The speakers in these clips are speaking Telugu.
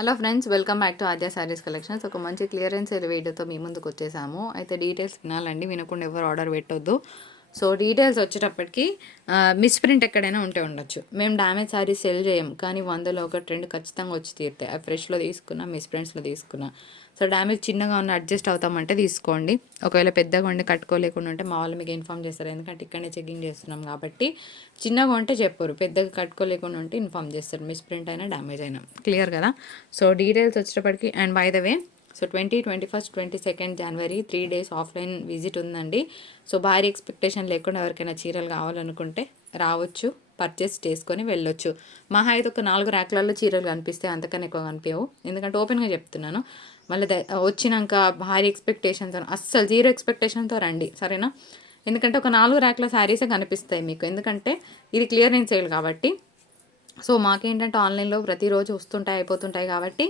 Hello friends welcome back to Aadya sarees collections. ఒక మంచి క్లియరెన్స్ వీడియోతో మీ ముందుకు వచ్చేసాము. అయితే డీటెయిల్స్ వినాలండి వినకుండా ఎవరు ఆర్డర్ పెట్టొద్దు. సో డీటెయిల్స్ వచ్చేటప్పటికి మిస్ప్రింట్ ఎక్కడైనా ఉంటే ఉండొచ్చు. మేము డ్యామేజ్ శారీస్ సెల్ చేయం కానీ వందలో ఒకటి రెండు ఖచ్చితంగా వచ్చి తీరుతాయి. అవి ఫ్రెష్లో తీసుకున్నా మిస్ప్రింట్స్లో తీసుకున్నా. సో డ్యామేజ్ చిన్నగా ఉన్న అడ్జస్ట్ అవుతామంటే తీసుకోండి. ఒకవేళ పెద్దగా ఉండి కట్టుకోలేకుండా ఉంటే మా వాళ్ళు మీకు ఇన్ఫామ్ చేస్తారు. ఎందుకంటే ఇక్కడనే చెకింగ్ చేస్తున్నాం కాబట్టి చిన్నగా ఉంటే చెప్పరు. పెద్దగా కట్టుకోలేకుండా ఉంటే ఇన్ఫామ్ చేస్తారు. మిస్ప్రింట్ అయినా డ్యామేజ్ అయినా. క్లియర్ కదా? సో డీటెయిల్స్ వచ్చేటప్పటికి and by the way so twenty twenty first twenty second January three days offline visit ఉందండి. సో భారీ ఎక్స్పెక్టేషన్ లేకుండా ఎవరికైనా చీరలు కావాలనుకుంటే రావచ్చు పర్చేస్ చేసుకొని వెళ్ళొచ్చు. మహా అయితే ఒక నాలుగు ర్యాక్లలో చీరలు కనిపిస్తాయి. అంతకన్నా ఎక్కువ కనిపించవు. ఎందుకంటే ఓపెన్గా చెప్తున్నాను. మళ్ళీ వచ్చినాక భారీ ఎక్స్పెక్టేషన్తో అస్సలు జీరో ఎక్స్పెక్టేషన్తో రండి సరేనా? ఎందుకంటే ఒక నాలుగు ర్యాక్ల శారీసే కనిపిస్తాయి మీకు. ఎందుకంటే ఇది క్లియరెన్స్ సేల్ కాబట్టి. సో మాకేంటంటే ఆన్లైన్లో ప్రతిరోజు వస్తుంటాయి అయిపోతుంటాయి కాబట్టి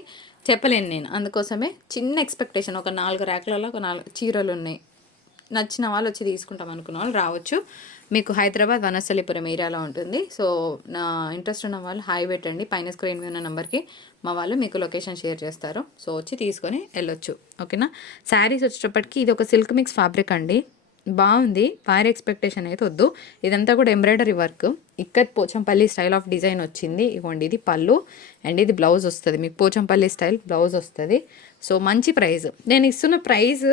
చెప్పలేను నేను. అందుకోసమే చిన్న ఎక్స్పెక్టేషన్ ఒక నాలుగు ర్యాక్లలో ఒక నాలుగు చీరలు ఉన్నాయి. నచ్చిన వాళ్ళు వచ్చి తీసుకుంటాం అనుకున్న వాళ్ళు రావచ్చు. మీకు హైదరాబాద్ వనస్థలిపురం ఏరియాలో ఉంటుంది. సో నా ఇంట్రెస్ట్ ఉన్న వాళ్ళు హాయ్ పెట్టండి. పైన స్క్రీన్ మీద ఉన్న నెంబర్కి మా వాళ్ళు మీకు లొకేషన్ షేర్ చేస్తారు. సో వచ్చి తీసుకొని వెళ్ళొచ్చు. ఓకేనా? శారీస్ వచ్చేటప్పటికి ఇది ఒక సిల్క్ మిక్స్ ఫ్యాబ్రిక్ అండి. బాగుంది. ఫైర్ ఎక్స్పెక్టేషన్ అయితే వద్దు. ఇదంతా కూడా embroidery work. Ikat Pochampally style of design వచ్చింది. ఇవ్వండి ఇది పళ్ళు. అండ్ ఇది బ్లౌజ్ వస్తుంది. మీకు పోచంపల్లి స్టైల్ బ్లౌజ్ వస్తుంది. సో మంచి ప్రైస్ నేను ఇస్తున్న ప్రైస్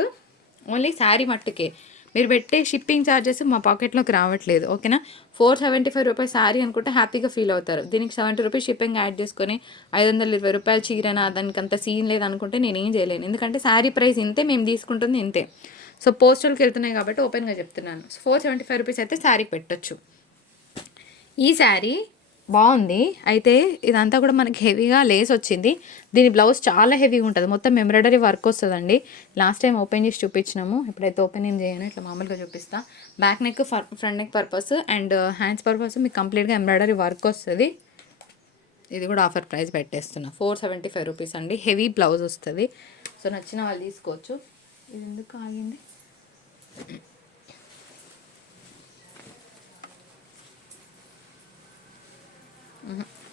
ఓన్లీ శారీ మట్టుకే. మీరు పెట్టే షిప్పింగ్ ఛార్జెస్ మా పాకెట్లోకి రావట్లేదు ఓకేనా? Four seventy five rupees sari అనుకుంటే హ్యాపీగా ఫీల్ అవుతారు. దీనికి సెవెంటీ రూపీస్ షిప్పింగ్ యాడ్ చేసుకొని ఐదు వందల ఇరవై రూపాయలు చీరనా దానికి అంత సీన్ లేదు అనుకుంటే నేను ఏం చేయలేను. ఎందుకంటే శారీ ప్రైస్ ఇంతే మేము తీసుకుంటుంది ఇంతే. సో పోస్టల్కి వెళ్తున్నాయి కాబట్టి ఓపెన్గా చెప్తున్నాను. ఫోర్ సెవెంటీ ఫైవ్ రూపీస్ అయితే శారీ పెట్టచ్చు. ఈ శారీ బాగుంది. అయితే ఇదంతా కూడా మనకి హెవీగా లేస్ వచ్చింది. దీని బ్లౌజ్ చాలా హెవీగా ఉంటుంది. మొత్తం ఎంబ్రాయిడరీ వర్క్ వస్తుందండి. లాస్ట్ టైం ఓపెన్ చేసి చూపించినాము. ఇప్పుడైతే ఓపెన్ ఏం చేయను ఇట్లా మామూలుగా చూపిస్తా. Back neck front neck purpose and hands purpose మీకు కంప్లీట్గా ఎంబ్రాయిడరీ వర్క్ వస్తుంది. ఇది కూడా ఆఫర్ ప్రైస్ పెట్టేస్తున్నా. ఫోర్ సెవెంటీ ఫైవ్ రూపీస్ అండి. హెవీ బ్లౌజ్ వస్తుంది. సో నచ్చిన వాళ్ళు తీసుకోవచ్చు. ఇది ఎందుకు ఆగింది?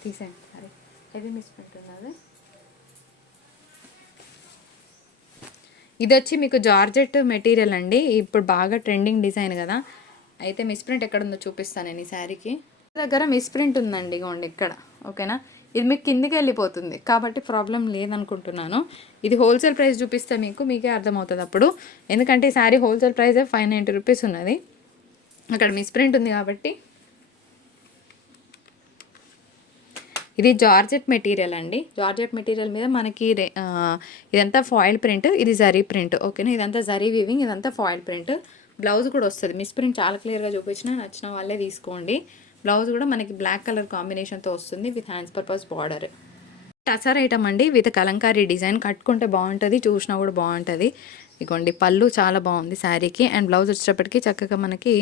తీసేయండి సరే. హెవీ మిస్ప్రింట్ పెట్టున్నది ఇది వచ్చి మీకు జార్జెట్ మెటీరియల్ అండి. ఇప్పుడు బాగా ట్రెండింగ్ డిజైన్ కదా. అయితే మిస్ప్రింట్ ఎక్కడ ఉందో చూపిస్తాను నేను ఈ శారీకి. దగ్గర మిస్ప్రింట్ ఉందండి ఇగోండి ఇక్కడ. ఓకేనా? ఇది మీకు కిందికి వెళ్ళిపోతుంది. కాబట్టి ప్రాబ్లం లేదనుకుంటున్నాను. ఇది హోల్సేల్ ప్రైస్ చూపిస్తే మీకు మీకే అర్థమవుతుంది అప్పుడు. ఎందుకంటే ఈ శారీ హోల్సేల్ ప్రైజే ఫైవ్ నైంటీ రూపీస్ ఉన్నది. అక్కడ మిస్ప్రింట్ ఉంది కాబట్టి ఇది జార్జెట్ మెటీరియల్ అండి. జార్జెట్ మెటీరియల్ మీద మనకి ఇదంతా ఫాయిల్ ప్రింట్ ఇది జరీ ప్రింట్ ఓకేనా? ఇదంతా జరీ వీవింగ్ ఇదంతా ఫాయిల్ ప్రింట్. బ్లౌజ్ కూడా వస్తుంది. మిస్ ప్రింట్ చాలా క్లియర్గా చూపించిన నచ్చిన వాళ్ళే తీసుకోండి. బ్లౌజ్ కూడా మనకి బ్లాక్ కలర్ కాంబినేషన్తో వస్తుంది with hands purpose border. Tussar item అండి. విత్ కలంకారీ డిజైన్ కట్టుకుంటే బాగుంటుంది చూసినా కూడా బాగుంటుంది. ఇగోండి పళ్ళు చాలా బాగుంది శారీకి. అండ్ బ్లౌజ్ వచ్చేటప్పటికి చక్కగా మనకి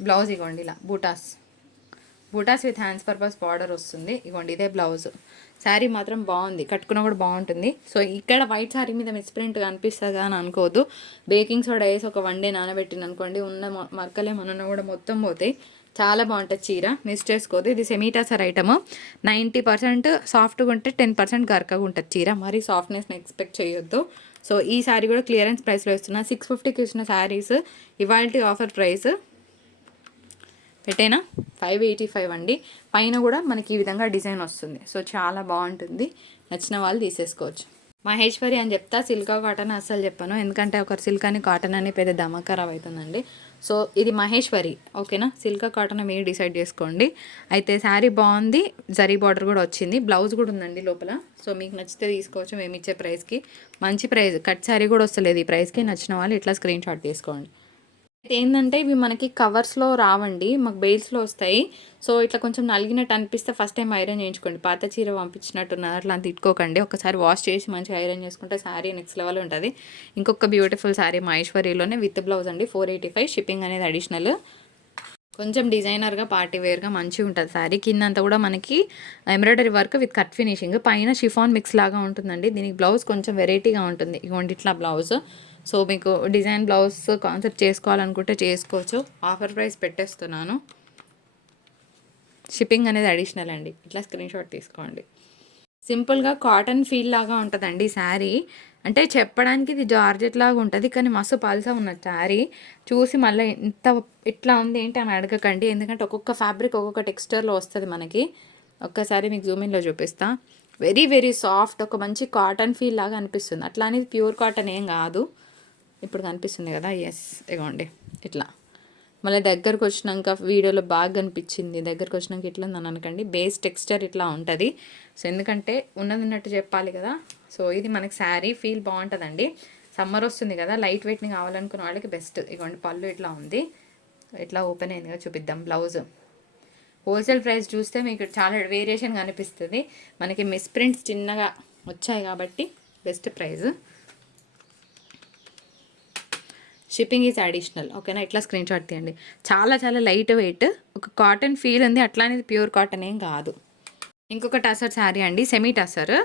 బ్లౌజ్ ఇగోండి ఇలా బూటాస్. బూటాస్ విత్ హ్యాండ్స్ పర్పస్ బార్డర్ వస్తుంది. ఇగోండి ఇదే బ్లౌజ్. శారీ మాత్రం బాగుంది. కట్టుకున్న కూడా బాగుంటుంది. సో ఇక్కడ వైట్ శారీ మీద మిస్ప్రింట్ కనిపిస్తుంది అని అనుకోవద్దు. బేకింగ్ సోడా వేసి ఒక వన్ డే నానబెట్టిన అనుకోండి. ఉన్న మరకలే మన కూడా మొత్తం పోతాయి. చాలా బాగుంటుంది చీర. మిస్ చేసుకోదు ఇది సెమీటాసర్ ఐటమ్. నైంటీ పర్సెంట్ సాఫ్ట్గా ఉంటే టెన్ పర్సెంట్ గరకగా ఉంటుంది చీర. మరి సాఫ్ట్నెస్ని ఎక్స్పెక్ట్ చేయొద్దు. సో ఈ శారీ కూడా క్లియరెన్స్ ప్రైస్లో ఇస్తున్నా. సిక్స్ ఫిఫ్టీకి ఇచ్చిన శారీస్ ఇవాళ ఆఫర్ ప్రైస్. పెట్టేనా? ఫైవ్ ఎయిటీ ఫైవ్ అండి. పైన కూడా మనకి ఈ విధంగా డిజైన్ వస్తుంది. సో చాలా బాగుంటుంది. నచ్చిన వాళ్ళు తీసేసుకోవచ్చు. మహేశ్వరి అని చెప్తా సిల్కా కాటన్ అస్సలు చెప్పాను. ఎందుకంటే ఒకరు సిల్క్ అని కాటన్ అని పెద్ద ధమకరావు అవుతుందండి సో ఇది మహేశ్వరి. ఓకేనా? సిల్కా కాటన్ మీరు డిసైడ్ చేసుకోండి. అయితే శారీ బాగుంది. జరీ బార్డర్ కూడా వచ్చింది. బ్లౌజ్ కూడా ఉందండి లోపల. సో మీకు నచ్చితే తీసుకోవచ్చు. మేము ఇచ్చే ప్రైస్కి. మంచి ప్రైస్ కట్ శారీ కూడా వస్తలేదు. ఈ ప్రైస్కి నచ్చిన వాళ్ళు ఇట్లా స్క్రీన్ షాట్ తీసుకోండి. ఏంటంటే ఇవి మనకి కవర్స్లో రావండి మాకు బెయిల్స్లో వస్తాయి. సో ఇట్లా కొంచెం నలిగినట్టు అనిపిస్తే ఫస్ట్ టైం ఐరన్ చేయించుకోండి పాత చీర పంపించినట్టున్నారు అట్లా తిట్టుకోకండి ఒకసారి వాష్ చేసి మంచిగా ఐరన్ చేసుకుంటే శారీ నెక్స్ట్ లెవెల్ ఉంటుంది. ఇంకొక బ్యూటిఫుల్ శారీ మహేశ్వరిలోనే విత్ బ్లౌజ్ అండి. ఫోర్ ఎయిటీ ఫైవ్ షిప్పింగ్ అనేది అడిషనల్ కొంచెం డిజైనర్గా పార్టీ వేర్గా మంచిగా ఉంటుంది శారీ కిందంతా కూడా మనకి embroidery work with cut finishing పైన షిఫాన్ మిక్స్ లాగా ఉంటుందండి. దీనికి బ్లౌజ్ కొంచెం వెరైటీగా ఉంటుంది. ఇగోండి ఇట్లా బ్లౌజ్ సో మీకు డిజైన్ బ్లౌజ్ కాన్సెప్ట్ చేసుకోవాలనుకుంటే చేసుకోవచ్చు. ఆఫర్ ప్రైస్ పెట్టేస్తున్నాను. షిప్పింగ్ అనేది అడిషనల్ అండి. ఇట్లా స్క్రీన్ షాట్ తీసుకోండి. సింపుల్గా కాటన్ ఫీల్ లాగా ఉంటుందండి శారీ. అంటే చెప్పడానికి ఇది జార్జెట్ లాగా ఉంటుంది కానీ మస్తు పల్సా ఉన్న శారీ. చూసి మళ్ళీ ఇంత ఇట్లా ఉంది ఏంటి అని అడగకండి. ఎందుకంటే ఒక్కొక్క ఫ్యాబ్రిక్ ఒక్కొక్క టెక్స్చర్లో వస్తుంది మనకి. ఒక్కసారి మీకు జూమిన్లో చూపిస్తా. వెరీ వెరీ సాఫ్ట్ ఒక మంచి కాటన్ ఫీల్ లాగా అనిపిస్తుంది. అట్లా అనేది ప్యూర్ కాటన్ ఏం కాదు. ఇప్పుడు కనిపిస్తుంది కదా ఎస్ ఇగోండి ఇట్లా. మళ్ళీ దగ్గరకు వచ్చినాక వీడియోలో బాగా కనిపించింది. దగ్గరకు వచ్చినాక ఇట్లా ఉందని అనకండి బేస్ టెక్స్చర్ ఇట్లా ఉంటుంది. సో ఎందుకంటే ఉన్నది ఉన్నట్టు చెప్పాలి కదా. సో ఇది మనకి శారీ ఫీల్ బాగుంటుందండి. సమ్మర్ వస్తుంది కదా లైట్ వెయిట్ని కావాలనుకున్న వాళ్ళకి బెస్ట్ ఇగోండి పళ్ళు ఇట్లా ఉంది. ఇట్లా ఓపెన్ అయింది కదా చూపిద్దాం బ్లౌజ్ హోల్సేల్ ప్రైస్ చూస్తే మీకు చాలా వేరియేషన్ కనిపిస్తుంది. మనకి మిస్ ప్రింట్స్ చిన్నగా వచ్చాయి కాబట్టి best price shipping is additional ఓకేనా ఇట్లా స్క్రీన్ షాట్ తీయండి. చాలా చాలా లైట్ వెయిట్ ఒక కాటన్ ఫీల్ ఉంది. అట్లా అనేది ప్యూర్ కాటన్ ఏం కాదు. ఇంకొక టసర్ శారీ అండి. సెమీ టసర్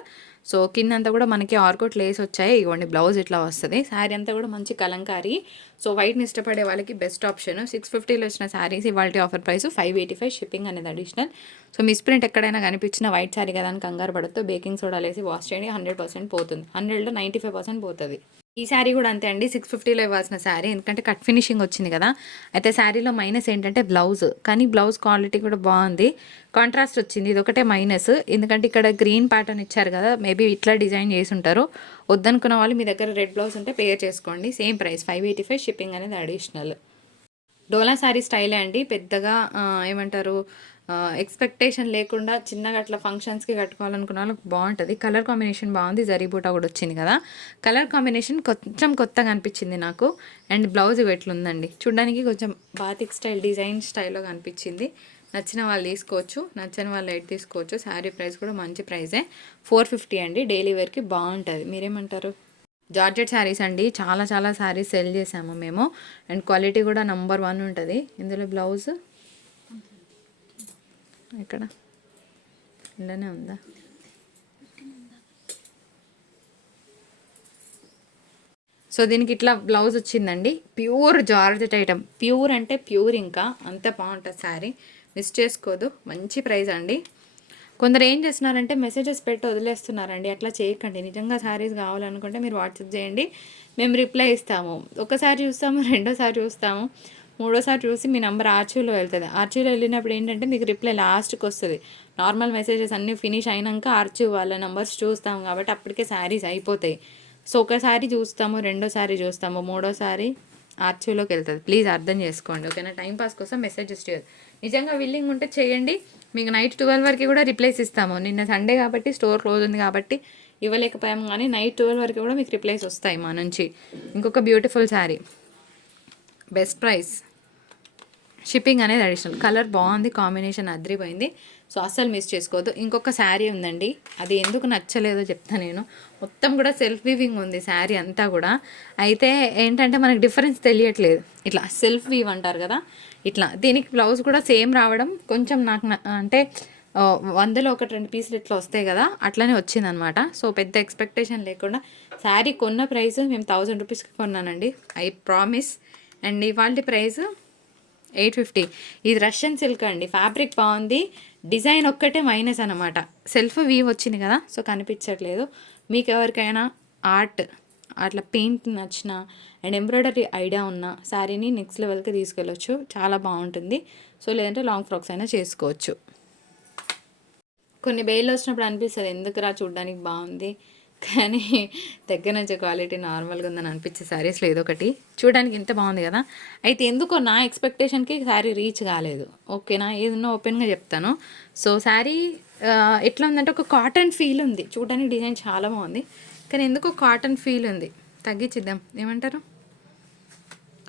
సో కిందంతా కూడా మనకి ఆర్కోట్ లేస్ వచ్చాయి. ఇవ్వండి బ్లౌజ్ ఇట్లా వస్తుంది. శారీ అంతా కూడా మంచి కలంకారీ. సో వైట్ని ఇష్టపడే వాళ్ళకి బెస్ట్ ఆప్షన్ సిక్స్ ఫిఫ్టీలో వచ్చిన శారీస్ ఇవాళ offer price five eighty five shipping అనేది అడిషనల్ సో మిస్ ప్రింట్ ఎక్కడైనా కనిపించిన వైట్ శారీ కదా అని కంగారు పడద్దు. బేకింగ్ సోడా లేసి వాష్ చేయండి. హండ్రెడ్ పర్సెంట్ పోతుంది. హండ్రెడ్లో నైంటీ ఫైవ్ పర్సెంట్ పోతుంది. ఈ శారీ కూడా అంతే అండి. సిక్స్ ఫిఫ్టీలో ఇవ్వాల్సిన శారీ. ఎందుకంటే కట్ ఫినిషింగ్ వచ్చింది కదా. అయితే శారీలో మైనస్ ఏంటంటే బ్లౌజ్. కానీ బ్లౌజ్ క్వాలిటీ కూడా బాగుంది. కాంట్రాస్ట్ వచ్చింది. ఇది ఒకటే మైనస్. ఎందుకంటే ఇక్కడ గ్రీన్ ప్యాటర్న్ ఇచ్చారు కదా. మేబీ ఇట్లా డిజైన్ చేసి ఉంటారు. వద్దనుకున్న వాళ్ళు మీ దగ్గర రెడ్ బ్లౌజ్ ఉంటే పే చేసుకోండి. Same price. Five eighty five shipping అనేది అడిషనల్ డోలా శారీ స్టైలే అండి. పెద్దగా ఏమంటారు ఎక్స్పెక్టేషన్ లేకుండా చిన్నగా అట్లా ఫంక్షన్స్కి కట్టుకోవాలనుకున్న వాళ్ళకి బాగుంటుంది. కలర్ కాంబినేషన్ బాగుంది. జరీ బూటా కూడా వచ్చింది కదా. కలర్ కాంబినేషన్ కొంచెం కొత్తగా అనిపించింది నాకు. అండ్ బ్లౌజ్ ఎట్లుందండి చూడడానికి కొంచెం బాతిక్ స్టైల్ డిజైన్ స్టైల్లో కనిపించింది. నచ్చిన వాళ్ళు తీసుకోవచ్చు. నచ్చని వాళ్ళు ఎయిట్ తీసుకోవచ్చు. శారీ ప్రైస్ కూడా మంచి ప్రైజే ఫోర్ ఫిఫ్టీ అండి. డైలీ వేర్కి బాగుంటుంది. మీరేమంటారు? జార్జెట్ శారీస్ అండి. చాలా చాలా శారీస్ సెల్ చేసాము మేము. అండ్ క్వాలిటీ కూడా నంబర్ వన్ ఉంటుంది. ఇందులో బ్లౌజ్ ఎక్కడ ఇలానే ఉందా? సో దీనికి ఇట్లా బ్లౌజ్ వచ్చిందండి. ప్యూర్ జార్జెట్ ఐటమ్ ప్యూర్ అంటే ప్యూర్ ఇంకా. అంత బాగుంటుంది శారీ. మిస్ చేసుకోదు. మంచి ప్రైస్ అండి. కొందరు ఏం చేస్తున్నారంటే మెసేజెస్ పెట్టి వదిలేస్తున్నారండి. అట్లా చేయకండి. నిజంగా శారీస్ కావాలనుకుంటే మీరు వాట్సాప్ చేయండి. మేము రిప్లై ఇస్తాము. ఒకసారి చూస్తాము రెండోసారి చూస్తాము. మూడోసారి చూసి మీ నెంబర్ ఆర్చీవ్లో వెళ్తుంది. ఆర్చీవ్లో వెళ్ళినప్పుడు ఏంటంటే మీకు రిప్లై లాస్ట్కి వస్తుంది. నార్మల్ మెసేజెస్ అన్నీ ఫినిష్ అయినాక ఆర్చీవ్ వాళ్ళ నెంబర్స్ చూస్తాం కాబట్టి అప్పటికే శారీస్ అయిపోతాయి. సో ఒకసారి చూస్తాము రెండోసారి చూస్తాము మూడోసారి ఆర్చీవ్లోకి వెళ్తుంది. ప్లీజ్ అర్థం చేసుకోండి ఓకేనా? టైం పాస్ కోసం మెసేజెస్ చేయదు నిజంగా విల్లింగ్ ఉంటే చేయండి. మీకు నైట్ ట్వెల్వ్ వరకు కూడా రిప్లైస్ ఇస్తాము. నిన్న సండే కాబట్టి స్టోర్ క్లోజ్ ఉంది కాబట్టి ఇవ్వలేకపోయాము కానీ నైట్ ట్వెల్వ్ వరకు కూడా మీకు రిప్లైస్ వస్తాయి మా నుంచి. ఇంకొక beautiful sari. Best price. Shipping అనేది అడిషనల్ కలర్ బాగుంది కాంబినేషన్ అదిరిపోయింది. సో అస్సలు మిస్ చేసుకోవద్దు. ఇంకొక శారీ ఉందండి. అది ఎందుకు నచ్చలేదో చెప్తాను నేను. మొత్తం కూడా సెల్ఫ్ వీవింగ్ ఉంది శారీ అంతా కూడా. అయితే ఏంటంటే మనకి డిఫరెన్స్ తెలియట్లేదు. ఇట్లా సెల్ఫ్ వీవ్ అంటారు కదా. ఇట్లా దీనికి బ్లౌజ్ కూడా సేమ్ రావడం కొంచెం నాకు న- అంటే వందలో ఒకటి రెండు పీసులు ఇట్లా వస్తాయి కదా. అట్లనే వచ్చిందనమాట. సో పెద్ద ఎక్స్పెక్టేషన్ లేకుండా శారీ కొన్న ప్రైస్ మేము థౌజండ్ రూపీస్కి కొన్నానండి. ఐ ప్రామిస్ అండ్ ఇవాళ ప్రైస్ ఎయిట్ ఫిఫ్టీ. ఇది రష్యన్ సిల్క్ అండి. ఫ్యాబ్రిక్ బాగుంది. డిజైన్ ఒక్కటే మైనస్ అనమాట సెల్ఫ్ వీవ్ వచ్చింది కదా సో కనిపించట్లేదు. మీకు ఎవరికైనా ఆర్ట్ అట్లా పెయింట్ నచ్చిన అండ్ ఎంబ్రాయిడరీ ఐడియా ఉన్న శారీని నెక్స్ట్ లెవెల్కి తీసుకెళ్ళొచ్చు. చాలా బాగుంటుంది. సో లేదంటే లాంగ్ ఫ్రాక్స్ అయినా చేసుకోవచ్చు. కొన్ని బెయిల్ వచ్చినప్పుడు అనిపిస్తుంది ఎందుకురా చూడడానికి బాగుంది? కానీ దగ్గర నుంచి క్వాలిటీ నార్మల్గా ఉందని అనిపించే శారీస్ ఏదో ఒకటి. చూడడానికి ఇంత బాగుంది కదా. అయితే ఎందుకో నా ఎక్స్పెక్టేషన్కి శారీ రీచ్ కాలేదు. ఓకేనా? ఏదన్నా ఓపెన్గా చెప్తాను. సో శారీ ఎట్లా ఉందంటే ఒక కాటన్ ఫీల్ ఉంది. చూడడానికి డిజైన్ చాలా బాగుంది. కానీ ఎందుకో కాటన్ ఫీల్ ఉంది. తగ్గించిద్దాం. ఏమంటారు?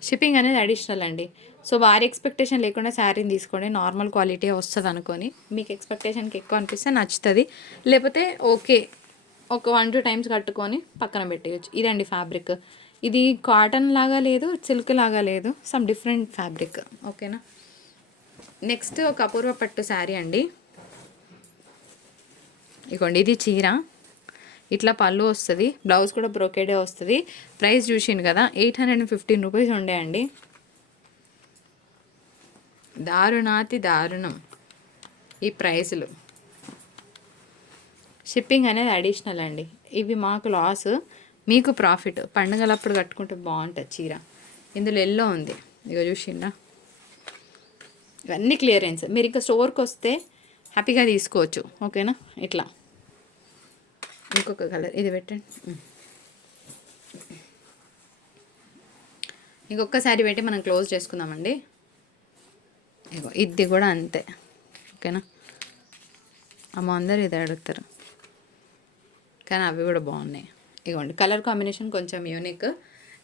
షిప్పింగ్ అనేది అడిషనల్ అండి. సో వారి ఎక్స్పెక్టేషన్ లేకుండా శారీని తీసుకోండి. నార్మల్ క్వాలిటీ వస్తుంది అనుకొని మీకు ఎక్స్పెక్టేషన్కి ఎక్కువ అనిపిస్తే నచ్చుతుంది. లేకపోతే ఓకే ఒక వన్ టూ టైమ్స్ కట్టుకొని పక్కన పెట్టేయచ్చు. ఇదండి ఫ్యాబ్రిక్ ఇది కాటన్ లాగా లేదు సిల్క్ లాగా లేదు. సమ్ డిఫరెంట్ ఫ్యాబ్రిక్ ఓకేనా నెక్స్ట్ ఒక అపూర్వ పట్టు శారీ అండి. ఇగోండి ఇది చీర. ఇట్లా పళ్ళు వస్తుంది. బ్లౌజ్ కూడా బ్రోకేడే వస్తుంది. ప్రైస్ చూసిండు కదా eight hundred and fifteen rupees ఉండే అండి. దారుణాతి దారుణం ఈ ప్రైసులు షిప్పింగ్ అనేది అడిషనల్ అండి. ఇవి మాకు లాస్ మీకు ప్రాఫిట్ పండుగలప్పుడు కట్టుకుంటే బాగుంటుంది చీర. ఇందులో ఎల్లో ఉంది. ఇక చూసిండా ఇవన్నీ క్లియరెన్స్ మీరు ఇంకా స్టోర్కి వస్తే హ్యాపీగా తీసుకోవచ్చు. ఓకేనా ఇట్లా. ఇంకొక కలర్ ఇది పెట్టండి. ఇంకొకసారి పెట్టి మనం క్లోజ్ చేసుకుందామండి. ఇగో ఇది కూడా అంతే. ఓకేనా అమ్మ అందరు ఇది అడుగుతారు. కానీ అవి కూడా బాగున్నాయి. ఇగోండి కలర్ కాంబినేషన్ కొంచెం యూనిక్.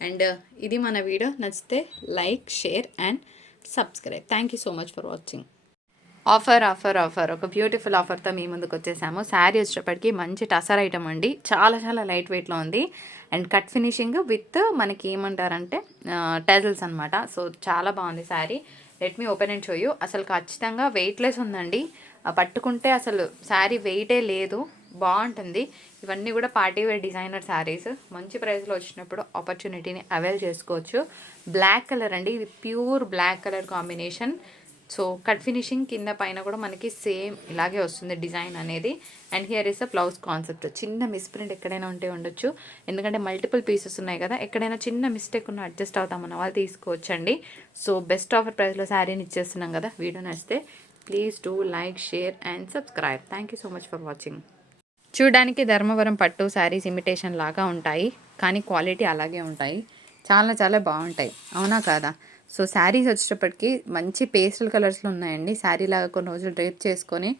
అండ్ ఇది మన వీడియో నచ్చితే like share and subscribe. Thank you so much for watching. Offer offer offer. ఒక బ్యూటిఫుల్ ఆఫర్తో మీ ముందుకు వచ్చేసాము. శారీ వచ్చేటప్పటికి మంచి టసర్ ఐటమ్ అండి. చాలా చాలా లైట్ వెయిట్లో ఉంది. అండ్ కట్ ఫినిషింగ్ విత్ మనకి ఏమంటారంటే టెజల్స్ అనమాట సో చాలా బాగుంది sari. Let me open and show you అసలు ఖచ్చితంగా వెయిట్లెస్ ఉందండి. పట్టుకుంటే అసలు శారీ వెయిటే లేదు. బాగుంటుంది. ఇవన్నీ కూడా పార్టీ వేర్ డిజైనర్ శారీస్. మంచి ప్రైస్లో వచ్చినప్పుడు ఆపర్చునిటీని అవైల్ చేసుకోవచ్చు. బ్లాక్ కలర్ అండి. ఇది pure black colour combination. So cut finishing కింద పైన కూడా మనకి సేమ్ ఇలాగే వస్తుంది డిజైన్ అనేది. And here is a blouse concept చిన్న మిస్ప్రింట్ ఎక్కడైనా ఉంటే ఉండొచ్చు. ఎందుకంటే మల్టిపుల్ పీసెస్ ఉన్నాయి కదా. ఎక్కడైనా చిన్న మిస్టేక్ ఉన్న అడ్జస్ట్ అవుతామన్న వాళ్ళు తీసుకోవచ్చండి. సో బెస్ట్ ఆఫర్ ప్రైస్లో శారీని ఇచ్చేస్తున్నాం కదా. వీడియో నచ్చితే please do like share and subscribe thank you so much for watching చూడడానికి ధర్మవరం పట్టు శారీస్ ఇమిటేషన్ లాగా ఉంటాయి కానీ క్వాలిటీ అలాగే ఉంటాయి. చాలా చాలా బాగుంటాయి. అవునా కాదా? సో శారీస్ వచ్చేటప్పటికి మంచి పేస్టల్ కలర్స్లో ఉన్నాయండి. శారీ లాగా కొన్ని రోజులు డ్రేప్ చేసుకొని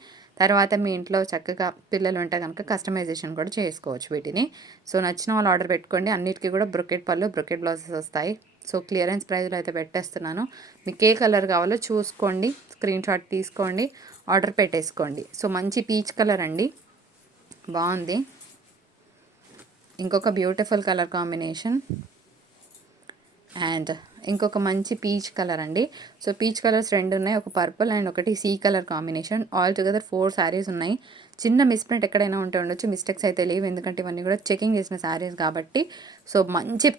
తర్వాత మీ ఇంట్లో చక్కగా పిల్లలు ఉంటే కనుక కస్టమైజేషన్ కూడా చేసుకోవచ్చు వీటిని. సో నచ్చిన వాళ్ళు ఆర్డర్ పెట్టుకోండి. అన్నిటికీ కూడా బ్రొకెట్ పళ్ళు బ్రొకెట్ బ్లౌజెస్ వస్తాయి. సో క్లియరెన్స్ ప్రైస్లో అయితే పెట్టేస్తున్నాను. మీకు ఏ కలర్ కావాలో చూసుకోండి. స్క్రీన్ షాట్ తీసుకోండి. ఆర్డర్ పెట్టేసుకోండి. సో మంచి పీచ్ కలర్ అండి. బాగుంది. ఇంకొక బ్యూటిఫుల్ కలర్ కాంబినేషన్ అండ్ ఇంకొక మంచి పీచ్ కలర్ అండి. సో పీచ్ కలర్స్ రెండు ఉన్నాయి. ఒక పర్పుల్ అండ్ ఒకటి sea colour combination all together four sarees ఉన్నాయి. చిన్న మిస్ప్రింట్ ఎక్కడైనా ఉంటే ఉండొచ్చు. మిస్టేక్స్ అయితే లేవు. ఎందుకంటే ఇవన్నీ కూడా చెకింగ్ చేసిన శారీస్ కాబట్టి. సో మంచి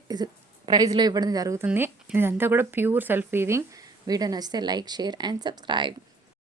ప్రైస్లో ఇవ్వడం జరుగుతుంది. ఇదంతా కూడా ప్యూర్ సెల్ఫ్ వీవింగ్ వీడియో నచ్చితే లైక్ షేర్ అండ్ సబ్స్క్రైబ్